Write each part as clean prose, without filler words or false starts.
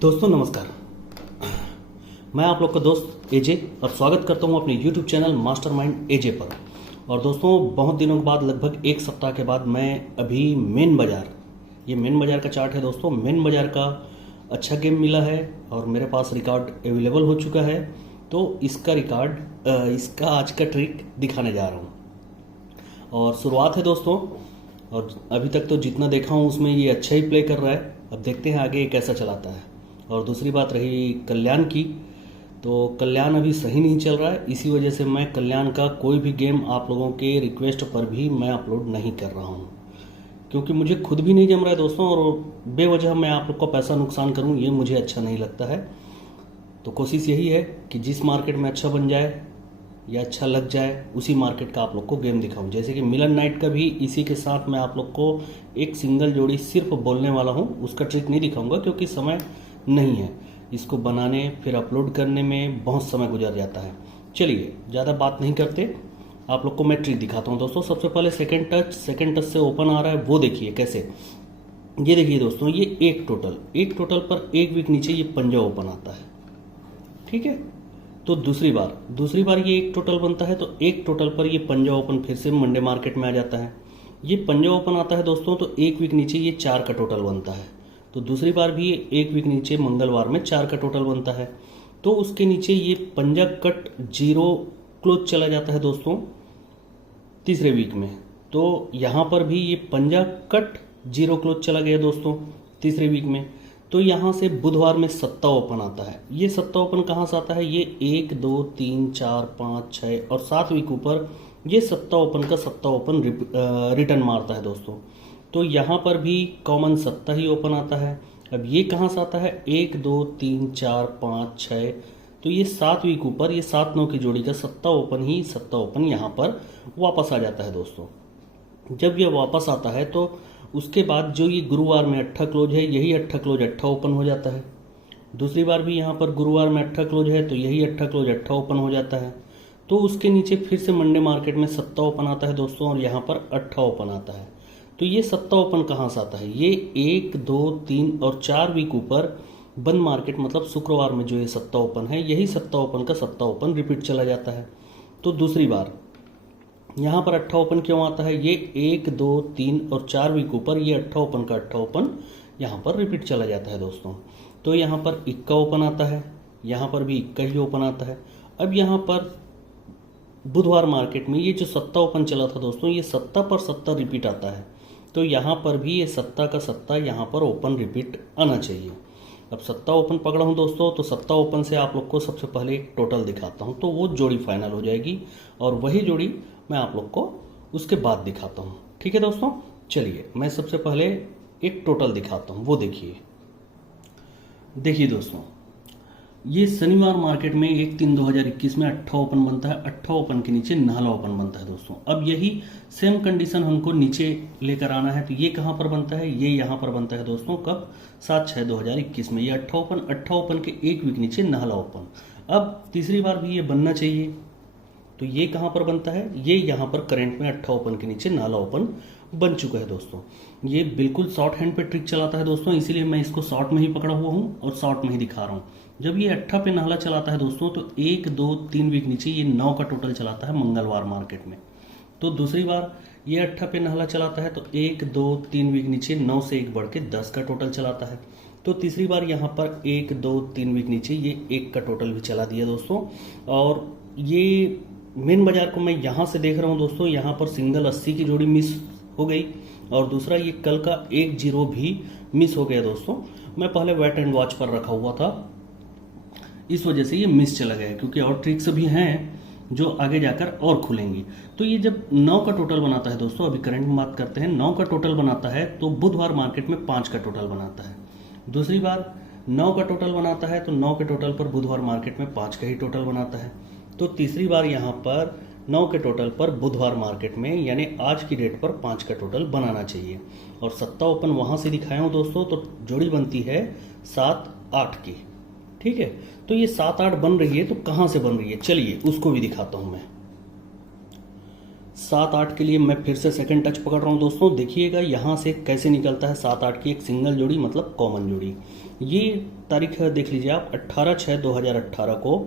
दोस्तों नमस्कार। मैं आप लोग का दोस्त एजे और स्वागत करता हूं अपने YouTube चैनल मास्टरमाइंड एजे पर। और दोस्तों बहुत दिनों के बाद, लगभग एक सप्ताह के बाद, मैं अभी मेन बाज़ार, ये मेन बाज़ार का चार्ट है दोस्तों, मेन बाज़ार का अच्छा गेम मिला है और मेरे पास रिकॉर्ड अवेलेबल हो चुका है। तो इसका रिकॉर्ड, इसका आज का ट्रिक दिखाने जा रहा हूँ। और शुरुआत है दोस्तों, और अभी तक तो जितना देखा हूँ उसमें ये अच्छा ही प्ले कर रहा है। अब देखते हैं आगे कैसा चलाता है। और दूसरी बात रही कल्याण की, तो कल्याण अभी सही नहीं चल रहा है, इसी वजह से मैं कल्याण का कोई भी गेम आप लोगों के रिक्वेस्ट पर भी मैं अपलोड नहीं कर रहा हूँ, क्योंकि मुझे खुद भी नहीं जम रहा है दोस्तों। और बेवजह मैं आप लोग को पैसा नुकसान करूँ, ये मुझे अच्छा नहीं लगता है। तो कोशिश यही है कि जिस मार्केट में अच्छा बन जाए या अच्छा लग जाए, उसी मार्केट का आप लोग को गेम दिखाऊं। जैसे कि मिलन नाइट का भी इसी के साथ मैं आप लोग को एक सिंगल जोड़ी सिर्फ बोलने वाला हूं, उसका ट्रिक नहीं दिखाऊंगा क्योंकि समय नहीं है। इसको बनाने फिर अपलोड करने में बहुत समय गुजर जाता है। चलिए ज़्यादा बात नहीं करते, आप लोग को मैं ट्रिक दिखाता हूँ दोस्तों। सबसे पहले सेकंड टच से ओपन आ रहा है, वो देखिए कैसे। ये देखिए दोस्तों, ये एक टोटल पर एक वीक नीचे ये पंजा ओपन आता है, ठीक है। तो दूसरी बार ये एक टोटल बनता है, तो एक टोटल पर ये पंजा ओपन फिर से मंडे मार्केट में आ जाता है। ये पंजा ओपन आता है दोस्तों, तो एक वीक नीचे ये 4 का टोटल बनता है। तो दूसरी बार भी एक वीक नीचे मंगलवार में 4 का टोटल बनता है। तो उसके नीचे ये पंजा कट 0 क्लोज चला जाता है दोस्तों तीसरे वीक में। तो यहाँ पर भी ये पंजा कट 0 क्लोज चला गया दोस्तों तीसरे वीक में। तो यहाँ से बुधवार में सत्ता ओपन आता है। ये सत्ता ओपन कहाँ से आता है? ये 1 2 3 4 5 6 और 7 वीक ऊपर ये सत्ता ओपन रिटर्न मारता है दोस्तों। तो यहाँ पर भी कॉमन सत्ता ही ओपन आता है। अब ये कहाँ से आता है? 1 2 3 4 5 6, तो ये 7 वीक ऊपर ये 7 9 की जोड़ी का सत्ता ओपन यहाँ पर वापस आ जाता है दोस्तों। जब ये वापस आता है तो उसके बाद जो ये गुरुवार में 8 क्लोज है, यही 8 क्लोज 8 ओपन हो जाता है। दूसरी बार भी यहाँ पर गुरुवार में 8 क्लोज है, तो यही 8 क्लोज 8 ओपन हो जाता है। तो उसके नीचे फिर से मंडे मार्केट में सत्ता ओपन आता है दोस्तों, और यहाँ पर 8 ओपन आता है। तो ये सत्ता ओपन कहाँ से आता है? ये 1 2 3 और 4 वीक ऊपर बंद मार्केट, मतलब शुक्रवार में जो ये सत्ता ओपन है, यही सत्ता ओपन का सत्ता ओपन रिपीट चला जाता है। तो दूसरी बार यहाँ पर 8 ओपन क्यों आता है? ये 1 2 3 और 4 वीक ऊपर ये 8 ओपन का 8 ओपन यहाँ पर रिपीट चला जाता है दोस्तों। तो यहाँ पर 1 ओपन आता है, यहाँ पर भी 1 ही ओपन आता है। अब यहाँ पर बुधवार मार्केट में ये जो सत्ता ओपन चला था दोस्तों, ये सत्ता पर सत्ता रिपीट आता है। तो यहाँ पर भी ये सत्ता का सत्ता यहाँ पर ओपन रिपीट आना चाहिए। अब सत्ता ओपन पकड़ा हूँ दोस्तों, तो सत्ता ओपन से आप लोग को सबसे पहले एक टोटल दिखाता हूँ, तो वो जोड़ी फाइनल हो जाएगी। और वही जोड़ी मैं आप लोग को उसके बाद दिखाता हूँ, ठीक है दोस्तों। चलिए मैं सबसे पहले एक टोटल दिखाता हूँ, वो देखिए दोस्तों, ये शनिवार मार्केट में 1/3/2021 में 8 ओपन बनता है। 8 ओपन के नीचे 9 ओपन बनता है दोस्तों। अब यही सेम कंडीशन हमको नीचे लेकर आना है। तो ये कहाँ पर बनता है? ये यहाँ पर बनता है दोस्तों, कब? 7/6/2021 में। ये 8 ओपन के एक वीक नीचे 9 ओपन। अब तीसरी बार भी ये बनना चाहिए। तो ये कहाँ पर बनता है? ये यहाँ पर करंट में 8 ओपन के नीचे 9 ओपन बन चुका है दोस्तों। ये बिल्कुल शॉर्ट हैंड पे ट्रिक चलाता है दोस्तों, इसीलिए मैं इसको शॉर्ट में ही पकड़ा हुआ हूँ और शॉर्ट में ही दिखा रहा हूँ। जब ये 8 पे नाला चलाता है दोस्तों, तो 1 2 3 वीक नीचे ये 9 का टोटल चलाता है मंगलवार मार्केट में। तो दूसरी बार ये 8 पे नाला चलाता है, तो 1 2 3 वीक नीचे 9 से 1 बढ़ के 10 का टोटल चलाता है। तो तीसरी बार यहाँ पर 1 2 3 वीक नीचे ये 1 का टोटल भी चला दिया दोस्तों। और ये मेन बाजार को मैं यहाँ से देख रहा हूँ दोस्तों, यहाँ पर सिंगल 80 की जोड़ी मिस हो गई, और दूसरा ये कल का 1-0 भी मिस हो गया दोस्तों। मैं पहले वेट एंड वॉच पर रखा हुआ था, इस वजह से ये मिस चला गया, क्योंकि और ट्रिक्स भी हैं जो आगे जाकर और खुलेंगी। तो ये जब 9 का टोटल बनाता है दोस्तों, अभी करंट में बात करते हैं, 9 का टोटल बनाता है तो बुधवार मार्केट में 5 का टोटल बनाता है। दूसरी बार 9 का टोटल बनाता है, तो 9 के टोटल पर बुधवार मार्केट में 5 का ही टोटल बनाता है। तो तीसरी बार यहाँ पर 9 के टोटल पर बुधवार मार्केट में, यानी आज की डेट पर 5 का टोटल बनाना चाहिए। और सत्ता ओपन वहां से दिखाया हूं दोस्तों, तो जोड़ी बनती है 7 8 की, ठीक है। तो ये 7 8 बन रही है, तो कहां से बन रही है? चलिए उसको भी दिखाता हूं मैं। 7-8 के लिए मैं फिर से सेकंड टच पकड़ रहा हूँ दोस्तों। देखिएगा यहाँ से कैसे निकलता है 7-8 की एक सिंगल जोड़ी, मतलब कॉमन जोड़ी। ये तारीख देख लीजिए आप, 18/6/2018 को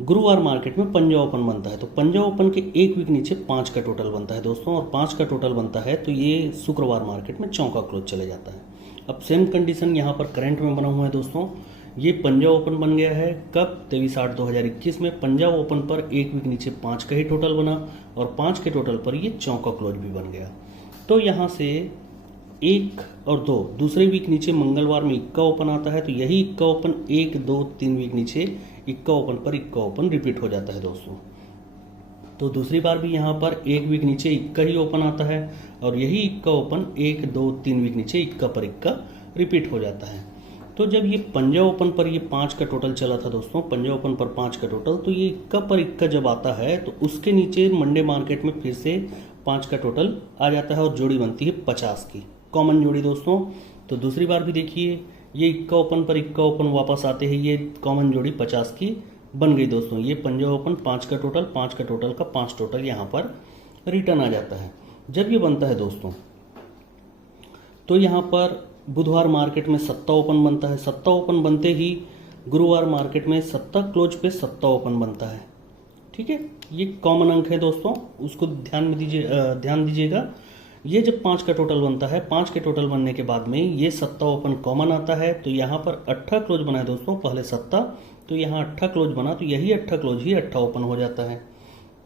गुरुवार मार्केट में पंजाब ओपन बनता है। तो पंजाब ओपन के एक वीक नीचे 5 का टोटल बनता है दोस्तों, और 5 का टोटल बनता है तो ये शुक्रवार मार्केट में चौका क्लोज चले जाता है। अब सेम कंडीशन यहाँ पर करंट में बना हुआ है दोस्तों। ये पंजाब ओपन बन गया है कब, 23/8/2021 में। पंजाब ओपन पर एक वीक नीचे 5 का ही टोटल बना, और 5 के टोटल पर ये चौका क्लोज भी बन गया। तो यहाँ से 1 और 2 दूसरे वीक नीचे मंगलवार में इक्का ओपन आता है, तो यही इक्का ओपन 1, 2, 3 वीक नीचे इक्का ओपन पर इक्का ओपन रिपीट हो जाता है दोस्तों। तो दूसरी बार भी यहाँ पर एक वीक नीचे इक्का ही ओपन आता है, और यही इक्का ओपन 1, 2, 3 वीक नीचे इक्का पर इक्का रिपीट हो जाता है। तो जब ये पंजाब ओपन पर ये 5 का टोटल चला था दोस्तों, पंजाब ओपन पर 5 का टोटल, तो ये इक्का पर इक्का जब आता है तो उसके नीचे मंडे मार्केट में फिर से 5 का टोटल आ जाता है, और जोड़ी बनती है 50 की, कॉमन जोड़ी दोस्तों। तो दूसरी बार भी देखिए, ये इक्का ओपन पर इक्का ओपन वापस आते हैं, ये कॉमन जोड़ी 50 की बन गई दोस्तों। ये पंजाब ओपन 5 का टोटल, 5 का टोटल का 5 टोटल यहाँ पर रिटर्न आ जाता है। जब ये बनता है दोस्तों, तो यहाँ पर बुधवार मार्केट में सत्ता ओपन बनता है। सत्ता ओपन बनते ही गुरुवार मार्केट में सत्ता क्लोज पे सत्ता ओपन बनता है। ठीक है, ये कॉमन अंक है दोस्तों, उसको ध्यान दीजिएगा। ये जब 5 का टोटल बनता है, 5 के टोटल बनने के बाद में ये सत्ता ओपन कॉमन आता है, तो यहाँ पर 8 क्लोज बना है दोस्तों, पहले सत्ता, तो यहाँ 8 क्लोज बना, तो यही 8 क्लोज ही 8 ओपन हो जाता है।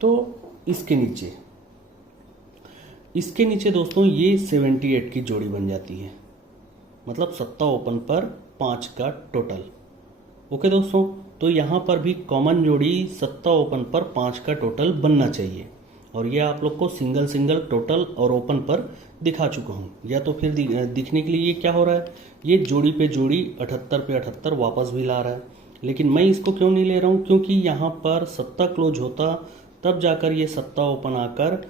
तो इसके नीचे दोस्तों ये 78 की जोड़ी बन जाती है, मतलब सत्ता ओपन पर 5 का टोटल। ओके दोस्तों, तो यहाँ पर भी कॉमन जोड़ी सत्ता ओपन पर 5 का टोटल बनना चाहिए, और ये आप लोग को सिंगल टोटल और ओपन पर दिखा चुका हूँ। या तो फिर दिखने के लिए ये क्या हो रहा है, ये जोड़ी पे जोड़ी 78 पे 78 वापस भी ला रहा है, लेकिन मैं इसको क्यों नहीं ले रहा हूँ, क्योंकि यहाँ पर सत्ता क्लोज होता तब जाकर ये सत्ता ओपन आकर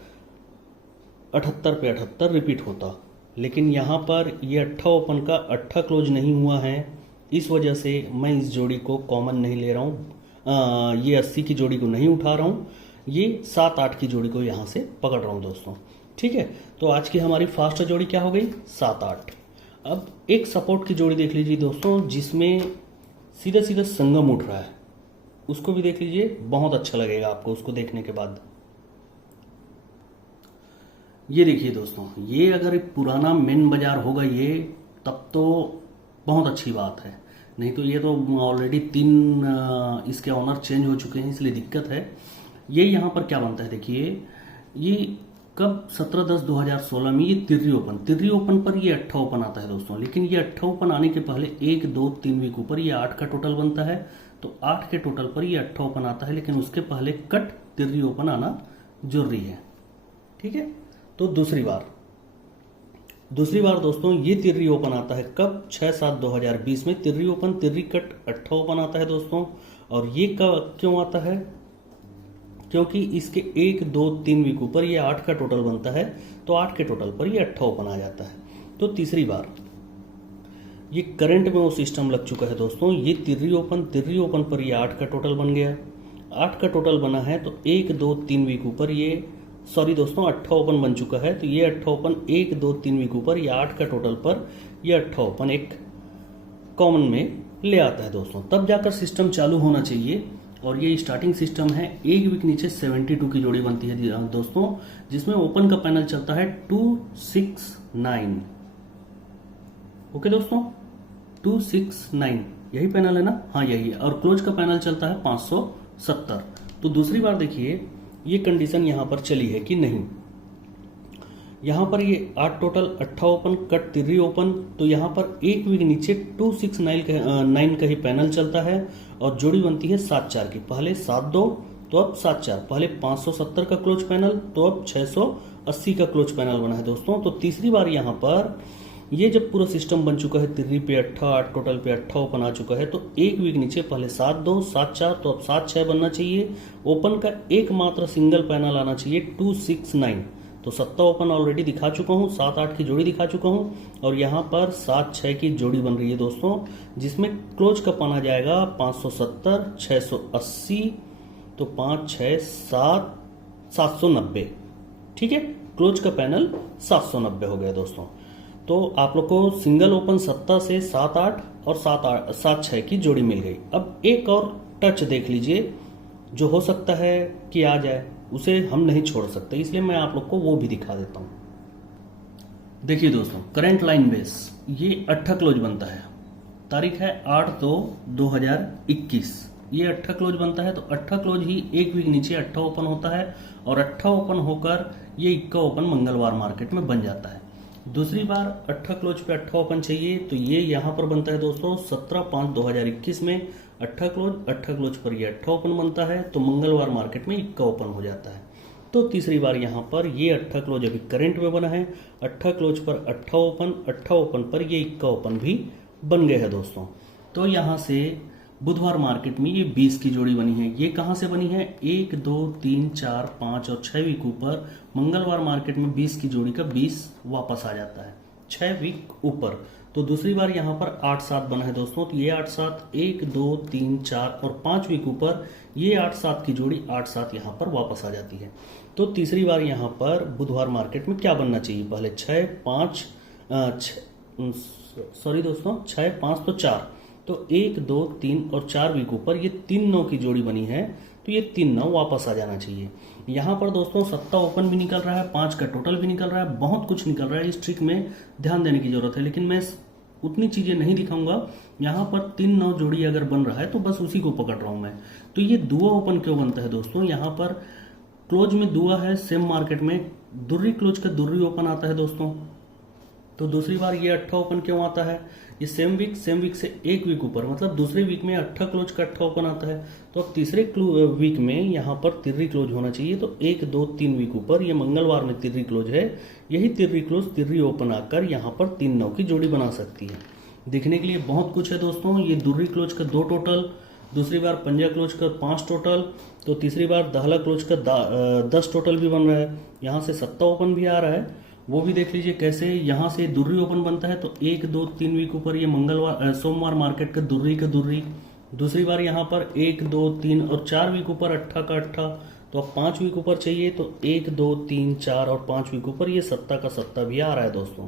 78 पे 78 रिपीट होता, लेकिन यहाँ पर ये 8 ओपन का 8 क्लोज नहीं हुआ है, इस वजह से मैं इस जोड़ी को कॉमन नहीं ले रहा हूँ। ये 80 की जोड़ी को नहीं उठा रहा हूँ, ये 7-8 की जोड़ी को यहाँ से पकड़ रहा हूँ दोस्तों। ठीक है, तो आज की हमारी फास्ट जोड़ी क्या हो गई, 7-8। अब एक सपोर्ट की जोड़ी देख लीजिए दोस्तों, जिसमें सीधा सीधा संगम उठ रहा है, उसको भी देख लीजिए, बहुत अच्छा लगेगा आपको उसको देखने के बाद। ये देखिए दोस्तों, ये अगर एक पुराना मेन बाजार होगा ये, तब तो बहुत अच्छी बात है, नहीं तो ये तो ऑलरेडी 3 इसके ऑनर चेंज हो चुके हैं, इसलिए दिक्कत है। ये यहाँ पर क्या बनता है देखिए, ये कब 17/10/2016 में ये तिर्री ओपन पर ये 8 ओपन आता है दोस्तों, लेकिन ये 8 ओपन आने के पहले 1, 2, 3 वीक ऊपर ये 8 का टोटल बनता है, तो 8 के टोटल पर ये 8 ओपन आता है, लेकिन उसके पहले कट तिर्री ओपन आना जरूरी है। ठीक है, तो दूसरी बार दोस्तों ये तिर्री ओपन आता है कब, 6/7/2020 में तिर्री ओपन, तिर्री कट 8 ओपन आता है दोस्तों। और ये कब क्यों आता है, क्योंकि इसके 1, 2, 3 वीक ऊपर ये 8 का टोटल बनता है, तो 8 के टोटल पर ये 8 ओपन आ जाता है। तो तीसरी बार ये करंट में वो सिस्टम लग चुका है दोस्तों, ये तिर्री ओपन पर ये 8 का टोटल बन गया, 8 का टोटल बना है, तो 1, 2, 3 वीक ऊपर ये, सॉरी दोस्तों 8 ओपन बन चुका है, तो ये 8 ओपन 1, 2, 3 वीक ऊपर ये 8 का टोटल पर ये 8 ओपन एक कॉमन में ले आता है दोस्तों, तब जाकर सिस्टम चालू होना चाहिए। और ये स्टार्टिंग सिस्टम है, एक वीक नीचे 72 की जोड़ी बनती है दोस्तों, जिसमें ओपन का पैनल चलता है 269। ओके दोस्तों, 269 यही पैनल है ना, हाँ यही है, और क्लोज का पैनल चलता है 570। तो दूसरी बार देखिए ये कंडीशन यहाँ पर चली है कि नहीं, यहाँ पर ये 8 टोटल 8 ओपन कट तिर्री ओपन, तो यहाँ पर एक वीक नीचे 269 का ही पैनल चलता है, और जोड़ी बनती है 7-4 की, पहले 7-2 तो अब 7-4, पहले 570 का क्लोज पैनल तो अब 680 का क्लोज पैनल बना है दोस्तों। तो तीसरी बार यहाँ पर ये जब पूरा सिस्टम बन चुका है, तिर्री पे 8 टोटल पे 8 ओपन आ चुका है, तो एक वीक नीचे पहले 7-2 7-4 तो अब 7-6 बनना चाहिए, ओपन का एकमात्र सिंगल पैनल आना चाहिए 269। तो 7 ओपन ऑलरेडी दिखा चुका हूँ, 7-8 की जोड़ी दिखा चुका हूँ, और यहाँ पर 7-6 की जोड़ी बन रही है दोस्तों, जिसमें क्लोज का पाना जाएगा 570 680, तो 5, 6, 7, 790। ठीक है, क्लोज का पैनल 790 हो गया दोस्तों। तो आप लोग को सिंगल ओपन सत्ता से 7-8 और 7-6 की जोड़ी मिल गई। अब एक और टच देख लीजिए, जो हो सकता है कि आ जाए, उसे हम नहीं छोड़ सकते, इसलिए मैं आप लोग को वो भी दिखा देता हूँ। देखिए दोस्तों, करंट लाइन बेस ये 8 क्लोज बनता है, तारीख है 8/2/2021। ये 8 क्लोज बनता है, तो 8 क्लोज ही एक वीक नीचे 8 ओपन होता है और 8 ओपन होकर ये 21 ओपन मंगलवार मार्केट में बन जाता है। दूसरी बार 8 क्लोज पे 8 ओपन चाहिए, तो ये यहाँ पर बनता है दोस्तों 17/5/2021 में 8 क्लोज पर ये 8 ओपन बनता है, तो मंगलवार मार्केट में 21 ओपन हो जाता है। तो तीसरी बार यहाँ पर ये 8 क्लोज अभी करंट में बना है, 8 क्लोज पर 8 ओपन, 8 ओपन पर ये 21 ओपन भी बन गए हैं दोस्तों। तो यहाँ से बुधवार मार्केट में ये 20 की जोड़ी बनी है। ये कहाँ से बनी है? 1, 2, 3, 4, 5 और 6 वीक ऊपर मंगलवार मार्केट में 20 की जोड़ी का 20 वापस आ जाता है 6 वीक ऊपर। तो दूसरी बार यहाँ पर 8-7 बना है दोस्तों, तो ये 8-7 1, 2, 3, 4 और 5 वीक ऊपर ये 8-7 की जोड़ी 8-7 यहाँ पर वापस आ जाती है। तो तीसरी बार यहाँ पर बुधवार मार्केट में क्या बनना चाहिए? पहले 6, 5 सॉरी दोस्तों 6, 5 तो 4, तो 1, 2, 3 और 4 वीक ऊपर ये 3 9 की जोड़ी बनी है, तो ये 3 9 वापस आ जाना चाहिए। यहाँ पर दोस्तों 7 ओपन भी निकल रहा है, 5 का टोटल भी निकल रहा है, बहुत कुछ निकल रहा है। इस ट्रिक में ध्यान देने की जरूरत है, लेकिन मैं उतनी चीजें नहीं दिखाऊंगा। यहाँ पर 3 9 जोड़ी अगर बन रहा है तो बस उसी को पकड़ रहा हूं मैं। तो ये दुआ ओपन क्यों बनता है दोस्तों? यहाँ पर क्लोज में दुआ है, सेम मार्केट में दुर्री क्लोज का दुर्री ओपन आता है दोस्तों। तो दूसरी बार ये 8 ओपन क्यों आता है? ये सेम वीक से 1 वीक ऊपर, मतलब दूसरे वीक में 8 क्लोज का 8 ओपन आता है, तो अब तीसरे वीक में यहाँ पर तिर्री क्लोज होना चाहिए। तो 1, 2, 3 वीक ऊपर ये मंगलवार में तिर्री क्लोज है, यही तिर्री क्लोज तिर्री ओपन आकर यहाँ पर 3 9 की जोड़ी बना सकती है। दिखने के लिए बहुत कुछ है दोस्तों। ये दुर्री क्लोज का 2 टोटल, दूसरी बार पंजा क्लोज का 5 टोटल, तो तीसरी बार दहला क्लोज का 10 टोटल भी बन रहा है। यहाँ से 7 ओपन भी आ रहा है, वो भी देख लीजिए कैसे। यहाँ से दुर्री ओपन बनता है, तो 1, 2, 3 वीक ऊपर ये सोमवार मार्केट का दुर्री। दूसरी बार यहाँ पर 1, 2, 3 और 4 वीक ऊपर 8 का 8, तो अब 5 वीक ऊपर चाहिए, तो 1, 2, 3, 4 और 5 वीक ऊपर ये 7 का 7 भी आ रहा है दोस्तों।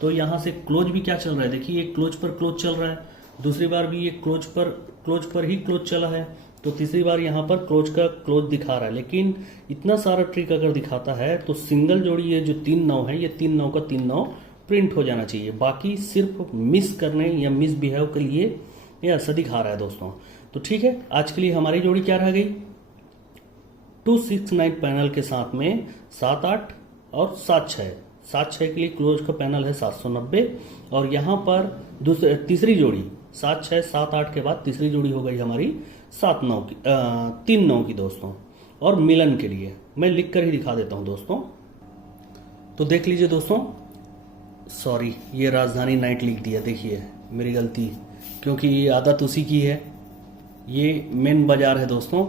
तो यहाँ से क्लोज भी क्या चल रहा है? देखिए, ये क्लोज पर क्लोज चल रहा है, दूसरी बार भी ये क्लोज पर ही क्लोज चला है, तो तीसरी बार यहाँ पर क्लोज का क्लोज दिखा रहा है। लेकिन इतना सारा ट्रिक अगर दिखाता है तो सिंगल जोड़ी ये जो 3 9 है, ये 3 9 का 3 9 प्रिंट हो जाना चाहिए। बाकी सिर्फ मिस करने या मिस बिहेव के लिए ये ऐसा दिखा रहा है दोस्तों। तो ठीक है, आज के लिए हमारी जोड़ी क्या रह गई? 269 पैनल के साथ में 7-8 और 7-6। 7-6 के लिए क्लोज का पैनल है 790, और यहाँ पर तीसरी जोड़ी 7-6 7-8 के बाद तीसरी जोड़ी हो गई हमारी 7-9 की 3 9 की दोस्तों। और मिलन के लिए मैं लिख कर ही दिखा देता हूं दोस्तों। तो देख लीजिए दोस्तों, सॉरी ये राजधानी नाइट लिख दिया, देखिए मेरी गलती, क्योंकि ये आदत उसी की है। ये मेन बाजार है दोस्तों,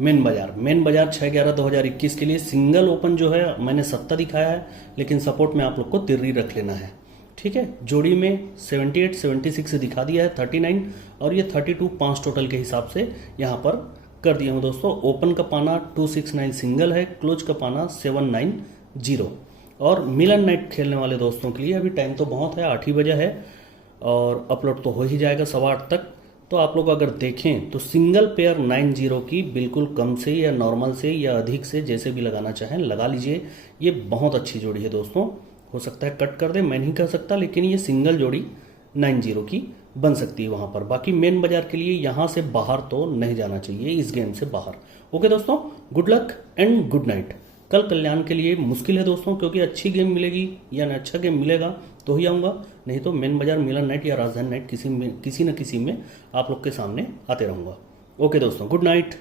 मेन बाजार 6/11/2021 के लिए सिंगल ओपन जो है मैंने 7 दिखाया है, लेकिन सपोर्ट में आप लोग को तिर्री रख लेना है। ठीक है, जोड़ी में 78 76 से दिखा दिया है 39, और ये 32 5 टोटल के हिसाब से यहाँ पर कर दिया हूँ दोस्तों। ओपन का पाना 269 सिंगल है, क्लोज का पाना 790। और मिलन नाइट खेलने वाले दोस्तों के लिए अभी टाइम तो बहुत है, 8 ही बजे है, और अपलोड तो हो ही जाएगा 8:15 तक। तो आप लोग अगर देखें तो सिंगल पेयर 90 की बिल्कुल कम से या नॉर्मल से या अधिक से जैसे भी लगाना चाहें लगा लीजिए। ये बहुत अच्छी जोड़ी है दोस्तों, हो सकता है कट कर दे, मैं नहीं कर सकता, लेकिन ये सिंगल जोड़ी 90 की बन सकती है वहां पर। बाकी मेन बाजार के लिए यहां से बाहर तो नहीं जाना चाहिए, इस गेम से बाहर। ओके दोस्तों, good luck and good night. कल कल्याण के लिए मुश्किल है दोस्तों, क्योंकि अच्छी गेम मिलेगी या अच्छा गेम मिलेगा तो ही आऊँगा, नहीं तो मेन बाजार मिलन नाइट या राजधानी नाइट किसी न किसी में आप लोग के सामने आते रहूँगा। ओके दोस्तों, गुड नाइट।